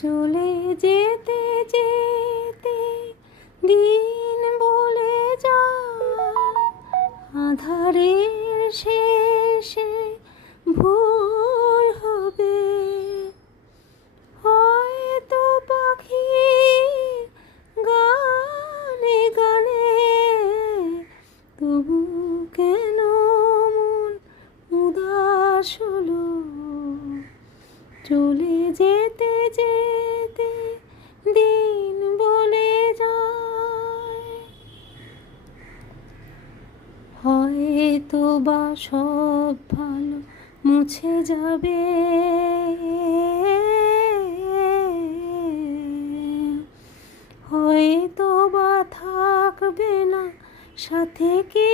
চলে যেতে যেতে দিন বলে যায়, আঁধারের শেষে ভোর হবে। হয়তো পাখির গানে গানে তবু কেন মন উদাস হলো। চলে যেতে যেতে দিন বলে যায়, হয়তো বা সব ভালো মুছে যাবে, হয়তো বা থাকবে না সাথে কে